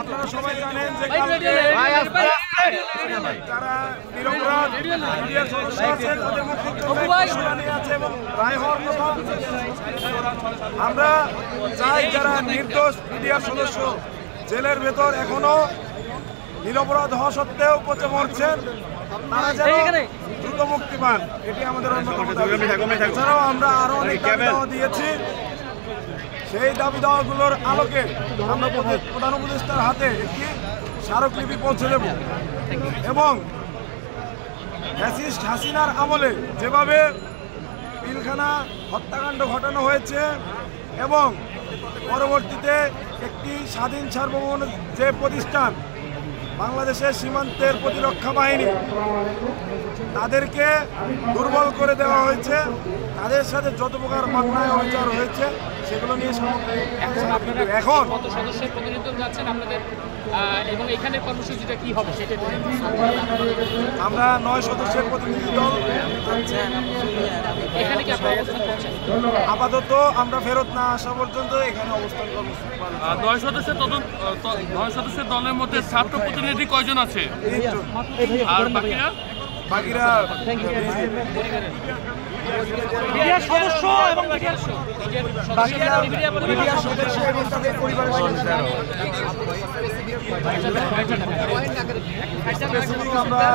আপনারা সবাই জানেন যে যারা নিরপরাধ মিডিয়ার সদস্য আছে তাদের মুক্তির শুনানি আছে এবং রায় হওয়ার কথা। আমরা চাই যারা নির্দোষ মিডিয়ার সদস্য জেলের ভেতর এখনো নিরপরাধ হওয়া সত্ত্বেও পচে মরছেন, তারা যেন দ্রুত মুক্তি পান, এটি আমাদের অন্যতম দাবি। এছাড়াও আমরা আরো অনেক দাবি দাওয়া দিয়েছি। সেই দাবি দাওয়াগুলোর আলোকে আমরা প্রধান উপদেষ্টার হাতে একটি স্মারকলিপি পৌঁছে দেব এবং ফ্যাসিস্ট হাসিনার আমলে যেভাবে পিলখানা হত্যাকাণ্ড ঘটানো হয়েছে এবং পরবর্তীতে একটি স্বাধীন সার্বভৌম যে প্রতিষ্ঠান বাংলাদেশের সীমান্তের প্রতিরক্ষা বাহিনী, তাদেরকে দুর্বল করে দেওয়া হয়েছে, তাদের সাথে যত প্রকার অন্যায় অবিচার হয়েছে সেগুলো নিয়ে এখন সদস্যের প্রতিনিধিত্ব যাচ্ছেন আপনাদের এবং এখানে কর্মসূচিটা কি হবে সেটা আমরা 9 সদস্যের প্রতিনিধি দল এখানে কি আপনারা অবস্থান করছেন? আপাতত আমরা ফেরত না আসা পর্যন্ত এখানে অবস্থান করব। 9 সদস্যের দলের মধ্যে ছাত্র প্রতিনিধি কয়জন আছে? 3 জন। আর বাকিরা মিডিয়ার সদস্য এবং মিডিয়ার সদস্য এবং তাদের পরিবারের সদস্য আমরা